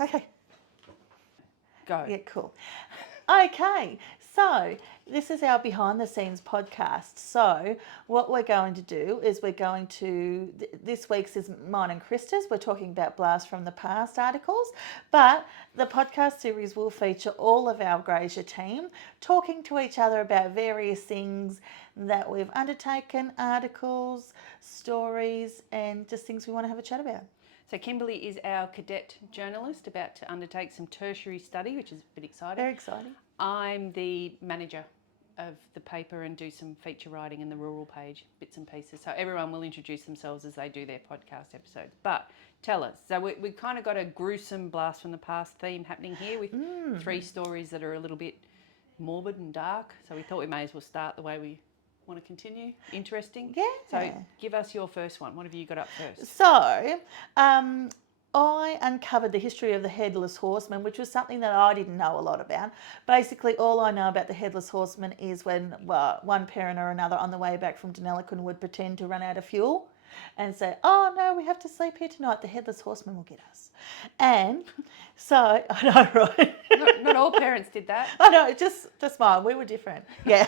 Okay. Go. Yeah, cool. Okay, so this is our behind the scenes podcast. So, what we're going to do is this week's is mine and Krista's. We're talking about Blast from the Past articles, but the podcast series will feature all of our Grazier team talking to each other about various things that we've undertaken, articles, stories, and just things we want to have a chat about. So Kimberly is our cadet journalist about to undertake some tertiary study, which is a bit exciting. Very exciting. I'm the manager of the paper and do some feature writing in the rural page, bits and pieces. So everyone will introduce themselves as they do their podcast episodes. But tell us, so we kind of got a gruesome Blast from the Past theme happening here with 3 stories that are a little bit morbid and dark. So we thought we may as well start the way we want to continue. Interesting. Yeah. So give us your first one. What have you got up first? So, I uncovered the history of the Headless Horseman, which was something that I didn't know a lot about. Basically, all I know about the Headless Horseman is when one parent or another on the way back from Deniliquin would pretend to run out of fuel and say, "Oh no, we have to sleep here tonight. The Headless Horseman will get us." And so, I know, right? Not all parents did that. I know, just mine. We were different. Yeah.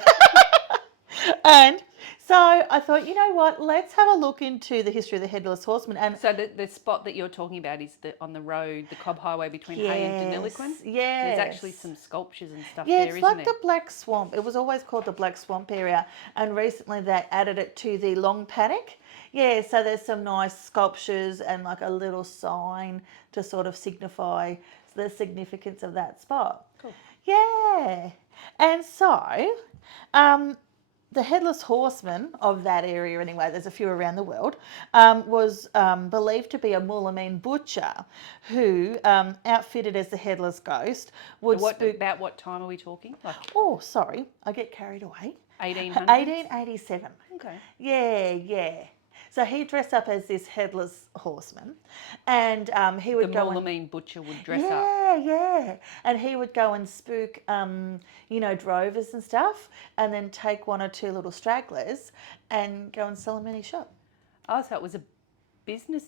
And so I thought, you know what, let's have a look into the history of the Headless Horseman. And so the spot that you're talking about is on the road, the Cobb Highway between Hay and Deniliquin? Yes. There's actually some sculptures and stuff yeah, there, it's isn't like there? the Black Swamp. It was always called the Black Swamp area. And recently they added it to the Long Paddock. Yeah, so there's some nice sculptures and like a little sign to sort of signify the significance of that spot. Cool. Yeah. And so, the Headless Horseman of that area, anyway, there's a few around the world, was believed to be a Moolameen butcher who, outfitted as the Headless Ghost, would About what time are we talking? Like Oh, sorry, I get carried away. 1800s? 1887. Okay. Yeah. So he dressed up as this Headless Horseman, and he would The go Moolameen butcher would dress up. Yeah, and he would go and spook, drovers and stuff, and then take 1 or 2 little stragglers and go and sell them in his shop. Oh, so it was a business.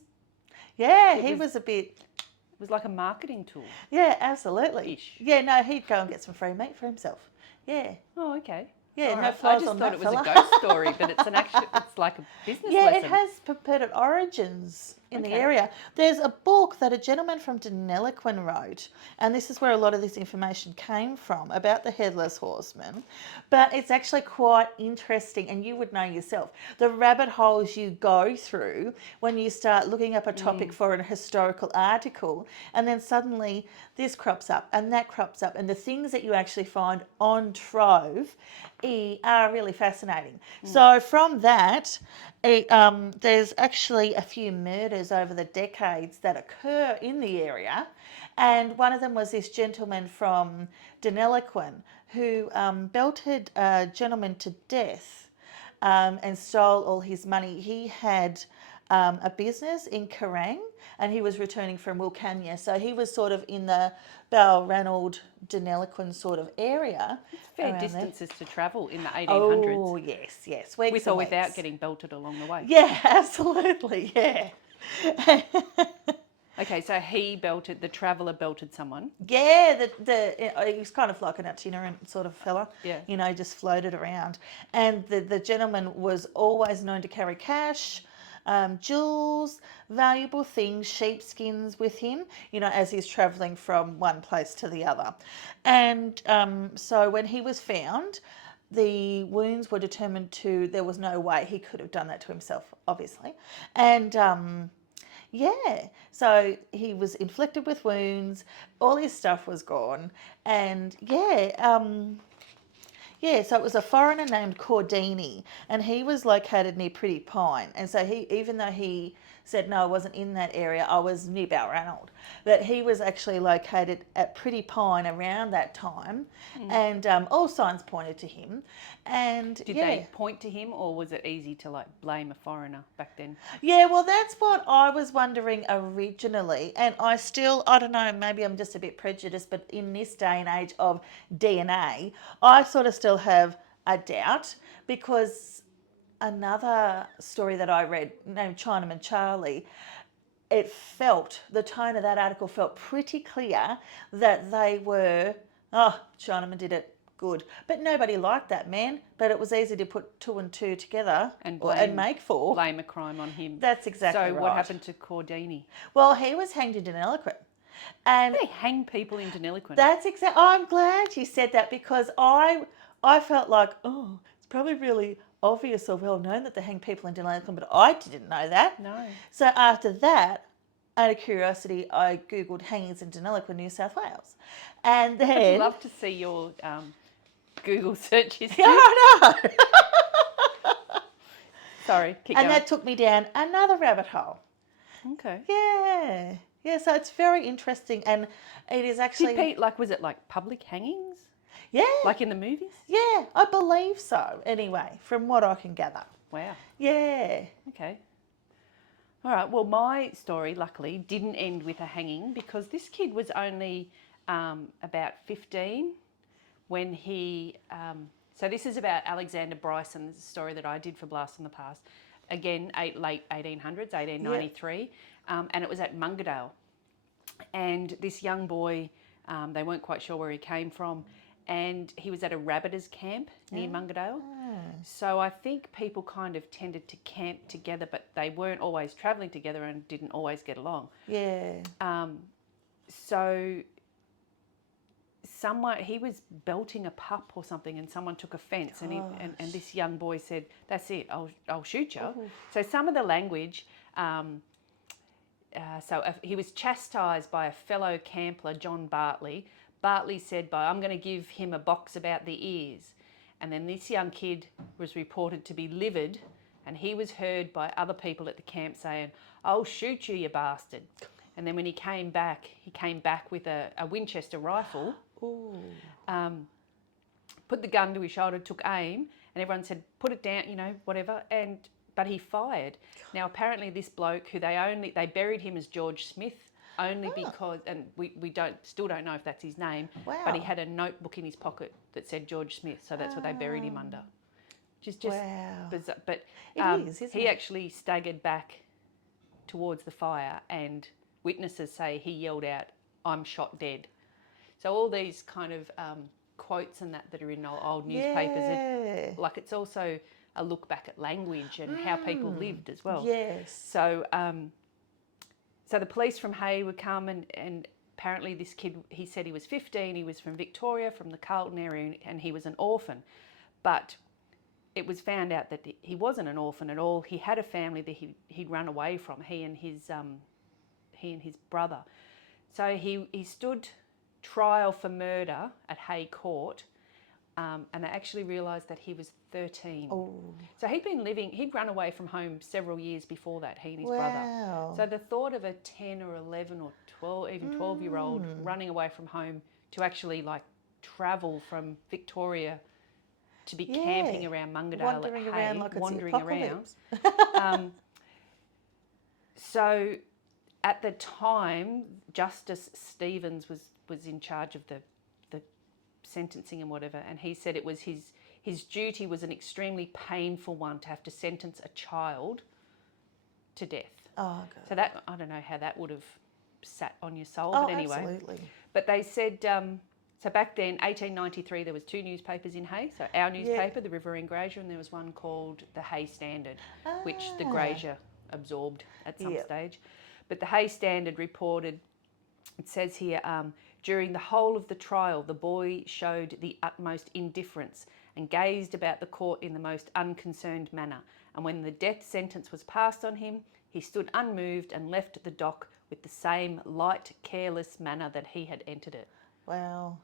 Yeah, he was a bit. It was like a marketing tool. Yeah, absolutely. Ish. Yeah, no, he'd go and get some free meat for himself. Yeah. Oh, okay. Yeah, All no right. flies I just on thought that it was fella. a ghost story, but it's it's like a business Yeah, lesson. it has purported origins in the Okay. area. There's a book that a gentleman from Deniliquin wrote, and this is where a lot of this information came from about the Headless Horseman. But it's actually quite interesting, and you would know yourself, the rabbit holes you go through when you start looking up a topic for a historical article, and then suddenly this crops up and that crops up, and the things that you actually find on Trove are really fascinating. So from that, there's actually a few murders over the decades that occur in the area, and one of them was this gentleman from Deniliquin who belted a gentleman to death and stole all his money. He had a business in Kerrang, and he was returning from Wilcannia, so he was sort of in the Balranald, Deniliquin sort of area. Fair around there. distances to travel in the 1800s. Oh, yes. Weeks With and or without weeks. getting belted along the way. Yeah, absolutely, yeah. Okay, so the traveller belted someone. Yeah, he was kind of like an itinerant sort of fella. Yeah. Just floated around. And the gentleman was always known to carry cash, jewels, valuable things, sheepskins with him, as he's travelling from one place to the other. And so when he was found, the wounds were determined there was no way he could have done that to himself, obviously. And so he was inflicted with wounds, all his stuff was gone, and so it was a foreigner named Cordini, and he was located near Pretty Pine. And so even though he said, no, I wasn't in that area, I was near Balranald, but he was actually located at Pretty Pine around that time, and all signs pointed to him. And Did they point to him, or was it easy to blame a foreigner back then? Yeah, well, that's what I was wondering originally, and I don't know, maybe I'm just a bit prejudiced, but in this day and age of DNA, I sort of still have a doubt, because another story that I read named Chinaman Charlie, the tone of that article felt pretty clear that they were, oh, Chinaman did it, good. But nobody liked that man. But it was easy to put two and two together And and make four. blame a crime on him. That's exactly right. So what happened to Cordini? Well, he was hanged in Deniliquin. And They hang people in Deniliquin. that's exactly, I'm glad you said that, because I felt like, oh, it's probably really obvious or well known that they hang people in Deniliquin, but I didn't know that. No. So after that, out of curiosity, I Googled hangings in Deniliquin, New South Wales. And then... I'd love to see your Google searches. Yeah, I know. Sorry, keep and going. that took me down another rabbit hole. Okay. Yeah. Yeah, so it's very interesting, and it is actually... was it like public hangings? Yeah. Like in the movies? Yeah, I believe so, anyway, from what I can gather. Wow. Yeah. Okay. All right. Well, my story, luckily, didn't end with a hanging, because this kid was only about 15 when he... so this is about Alexander Bryson. This is a story that I did for Blast from the Past. Again, late 1800s, 1893. And it was at Mungadale. And this young boy, they weren't quite sure where he came from, and he was at a rabbiters camp near Mungadale. So I think people kind of tended to camp together, but they weren't always travelling together and didn't always get along. Yeah. So he was belting a pup or something, and someone took offence, and this young boy said, "That's it, I'll shoot you." Ooh. So some of the language. He was chastised by a fellow campler, John Bartley. Bartley said, "I'm going to give him a box about the ears." And then this young kid was reported to be livid, and he was heard by other people at the camp saying, "I'll shoot you, you bastard." And then when he came back with a Winchester rifle, put the gun to his shoulder, took aim, and everyone said, "Put it down, whatever." But he fired. Now, apparently this bloke, who they buried him as George Smith, only because, and we still don't know if that's his name, but he had a notebook in his pocket that said George Smith, so that's what they buried him under. Just bizarre. But he actually staggered back towards the fire, and witnesses say he yelled out, "I'm shot dead." So all these kind of quotes and that are in old newspapers, it's also a look back at language and how people lived as well. Yes. So so the police from Hay would come, and apparently this kid, he said he was 15, he was from Victoria, from the Carlton area, and he was an orphan. But it was found out that he wasn't an orphan at all. He had a family that he'd run away from, he and his brother. So he stood trial for murder at Hay Court, and they actually realised that he was 13. Oh. So he'd run away from home several years before that, he and his brother. So the thought of a 10 or 11 or 12, even 12-year-old running away from home to actually travel from Victoria to be camping around Mungadale at Hay, wandering around. So at the time, Justice Stevens was in charge of the sentencing and whatever, and he said it was his duty was an extremely painful one to have to sentence a child to death. Oh, God. So that, I don't know how that would have sat on your soul, but anyway. Absolutely. But they said, so back then, 1893, there was two newspapers in Hay. So our newspaper, the Riverine Grazier, and there was one called the Hay Standard, which the Grazier absorbed at some stage. But the Hay Standard reported, it says here, during the whole of the trial, the boy showed the utmost indifference and gazed about the court in the most unconcerned manner. And when the death sentence was passed on him, he stood unmoved and left the dock with the same light, careless manner that he had entered it. Wow.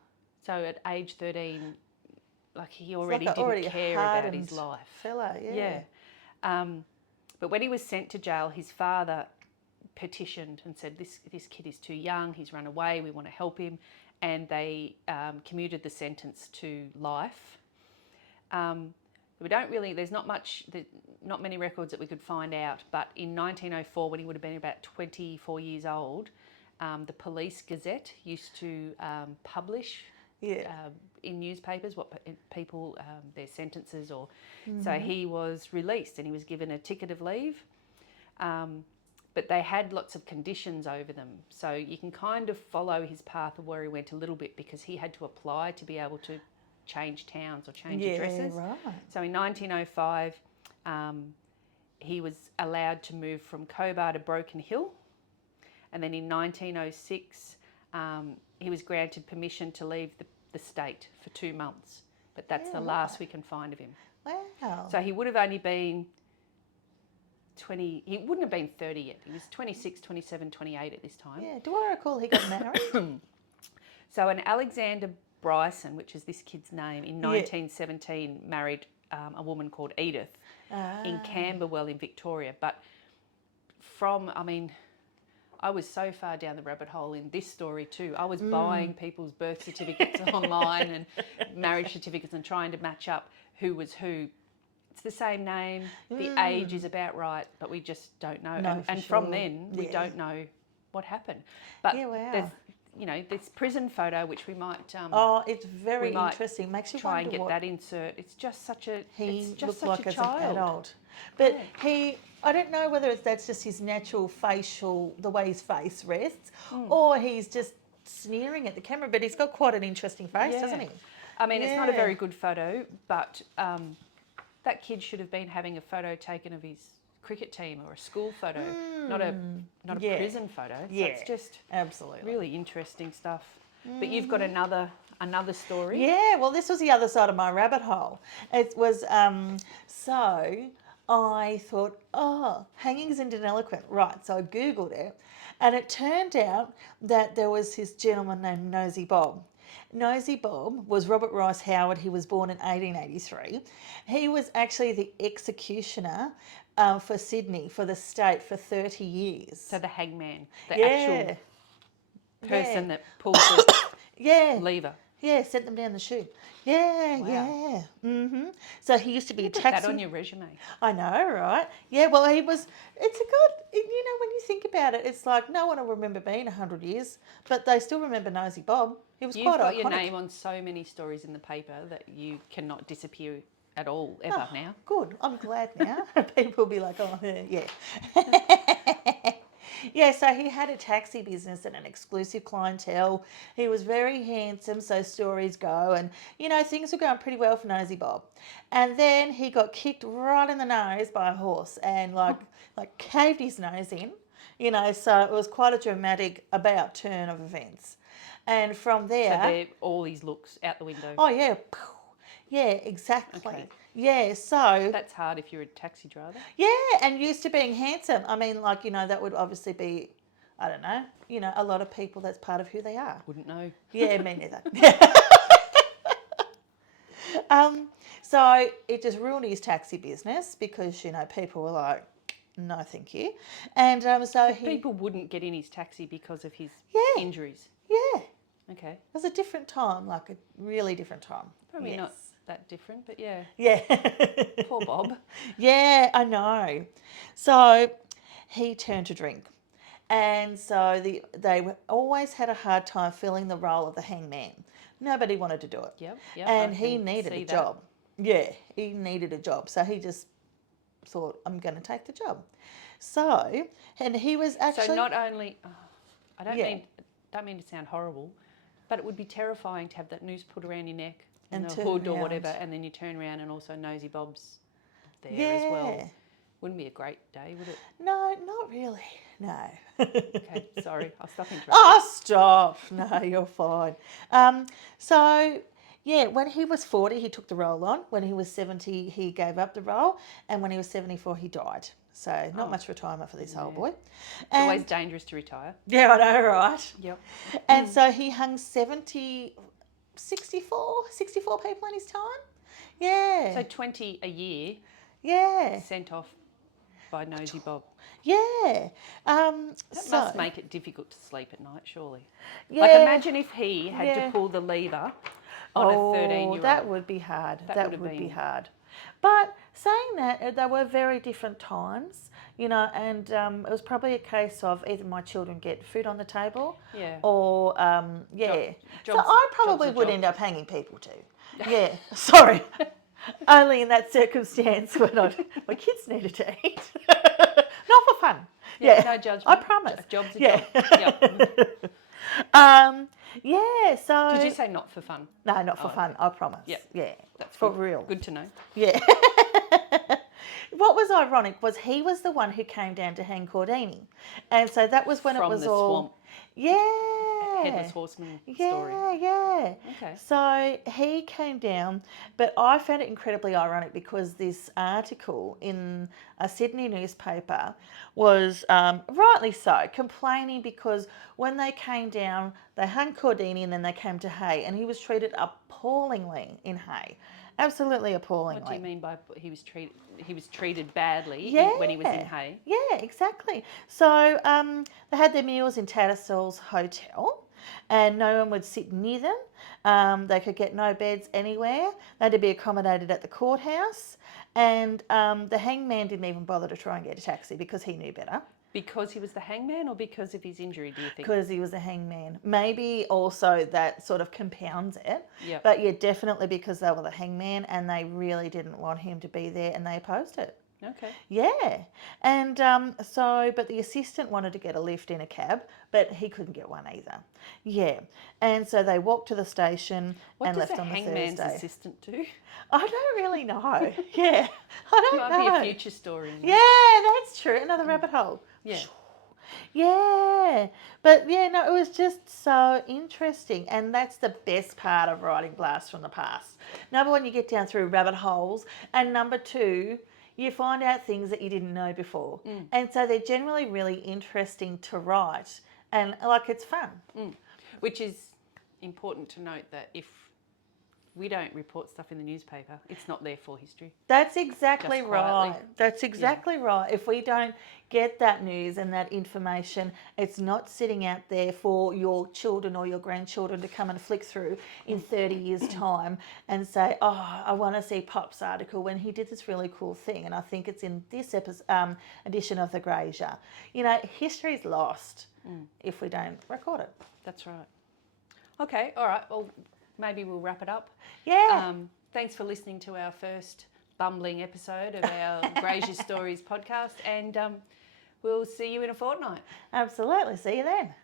So at age 13, he already didn't care about his life. Fella, yeah. But when he was sent to jail, his father petitioned and said, this kid is too young, he's run away, we want to help him. And they commuted the sentence to life. There's not many records that we could find out, but in 1904, when he would have been about 24 years old, the Police Gazette used to publish in newspapers what people, their sentences, or so he was released and he was given a ticket of leave. but they had lots of conditions over them. So you can kind of follow his path of where he went a little bit, because he had to apply to be able to change towns or change addresses. Right. So in 1905, he was allowed to move from Cobar to Broken Hill. And then in 1906, he was granted permission to leave the state for 2 months. But that's the last we can find of him. Wow. So he would have only been he wouldn't have been 30 yet. He was 26, 27, 28 at this time. Yeah. Do I recall he got married? So an Alexander Bryson, which is this kid's name, in 1917 married a woman called Edith in Camberwell in Victoria. But I was so far down the rabbit hole in this story too. I was buying people's birth certificates online and marriage certificates and trying to match up who was who. It's the same name, the age is about right, but we just don't know. And from then, we don't know what happened. But there's this prison photo, which we might... it's very interesting. Makes you try and wonder get that insert. It's just such a he it's just looked such like a as child. an adult. But I don't know whether that's just his natural the way his face rests, or he's just sneering at the camera, but he's got quite an interesting face, doesn't he? I mean, it's not a very good photo, but that kid should have been having a photo taken of his cricket team or a school photo, not a prison photo. So it's just absolutely really interesting stuff. But you've got another story. Yeah, well, this was the other side of my rabbit hole. It was so I thought, hangings in Deniliquin. Right, so I Googled it, and it turned out that there was this gentleman named Nosy Bob. Nosy Bob was Robert Rice Howard. He was born in 1883. He was actually the executioner for Sydney, for the state, for 30 years. So the hangman, the actual person that pulls the lever. Yeah, sent them down the chute. Yeah. Mm-hmm. So he used to be a taxi... Put that on your resume. I know, right? Yeah, well, it's a good... when you think about it, it's like no one will remember being 100 years, but they still remember Nosy Bob. He was quite iconic. You've got your name on so many stories in the paper that you cannot disappear at all, ever now. Good. I'm glad now. People will be like, yeah. Yeah, so he had a taxi business and an exclusive clientele. He was very handsome, so stories go. And, things were going pretty well for Nosy Bob. And then he got kicked right in the nose by a horse and, like caved his nose in. So it was quite a dramatic about turn of events. And from there... So all his looks out the window. Oh, yeah. Yeah, exactly. Okay. Yeah, so... That's hard if you're a taxi driver. Yeah, and used to being handsome. I mean, that would obviously be, I don't know, a lot of people, that's part of who they are. Wouldn't know. Yeah, me neither. So it just ruined his taxi business because, people were like, no, thank you. And people wouldn't get in his taxi because of his injuries. Yeah. Okay. It was a different time, like a really different time. Probably not that different, but yeah. Yeah. Poor Bob. Yeah, I know. So he turned to drink. And so they always had a hard time filling the role of the hangman. Nobody wanted to do it. Yep. And he needed a job. Yeah, he needed a job. So he just thought, I'm going to take the job. So, and he was actually... So not only... I don't mean to sound horrible, but it would be terrifying to have that noose put around your neck and the hood or whatever, and then you turn around and also Nosy Bob's there as well. Wouldn't be a great day, would it? No, not really. No. Okay, sorry. I'll stop interrupting. Oh, stop. No, you're fine. So, when he was 40, he took the role on. When he was 70, he gave up the role. And when he was 74, he died. So not much retirement for this old boy. It's always dangerous to retire. Yeah, I know, right? Yep. And so he hung 64 people in his time. Yeah. So 20 a year. Yeah. Sent off by Nosy Bob. Yeah. That must make it difficult to sleep at night, surely. Yeah. Like imagine if he had to pull the lever on a 13-year-old. That would be hard. That would be hard. But saying that, there were very different times, and it was probably a case of either my children get food on the table or, so I probably would end up hanging people too. Yeah, sorry. Only in that circumstance when my kids needed to eat. not for fun. Yeah, Yeah, no judgment. I promise. Job's a Yeah. job. Yep. Yeah, so... Did you say not for fun? No, not for fun, Okay. I promise. Yep. Yeah, That's for good. real. Good to know. Yeah. What was ironic was he was the one who came down to hang Cordini. And so that was when From it was the all... swamp. Yeah. Headless Horseman Yeah, story. yeah. Okay. So he came down, but I found it incredibly ironic because this article in a Sydney newspaper was, rightly so, complaining because when they came down, they hung Cordini and then they came to Hay, and he was treated appallingly in Hay. Absolutely appallingly. What do you mean by he was treated? He was treated badly Yeah. when he was in Hay. Yeah, exactly. So they had their meals in Tattersall's hotel, and no one would sit near them. They could get no beds anywhere. They had to be accommodated at the courthouse, and the hangman didn't even bother to try and get a taxi because he knew better. Because he was the hangman, or because of his injury, do you think? Because he was a hangman. Maybe also that sort of compounds it. Yep. But yeah, definitely because they were the hangman and they really didn't want him to be there and they opposed it. Okay. Yeah. And but the assistant wanted to get a lift in a cab, but he couldn't get one either. Yeah. And so they walked to the station and left on the Thursday. What does the hangman's assistant do? I don't really know. Yeah. I don't know. Might be a future story. Yeah, that's true. Another rabbit hole. Yeah. Yeah, but yeah, no, it was just so interesting, and that's the best part of writing Blast from the Past. Number one, you get down through rabbit holes, and number two, you find out things that you didn't know before, and so they're generally really interesting to write, and like it's fun. Which is important to note that if we don't report stuff in the newspaper, it's not there for history. That's exactly Just right. quietly. That's exactly right. If we don't get that news and that information, it's not sitting out there for your children or your grandchildren to come and flick through in 30 years' time and say, oh, I want to see Pop's article when he did this really cool thing. And I think it's in this edition of the Grazier. You know, history's lost if we don't record it. That's right. Okay, all right. Well, maybe we'll wrap it up. Yeah. Thanks for listening to our first bumbling episode of our Grazier Stories podcast, and we'll see you in a fortnight. Absolutely. See you then.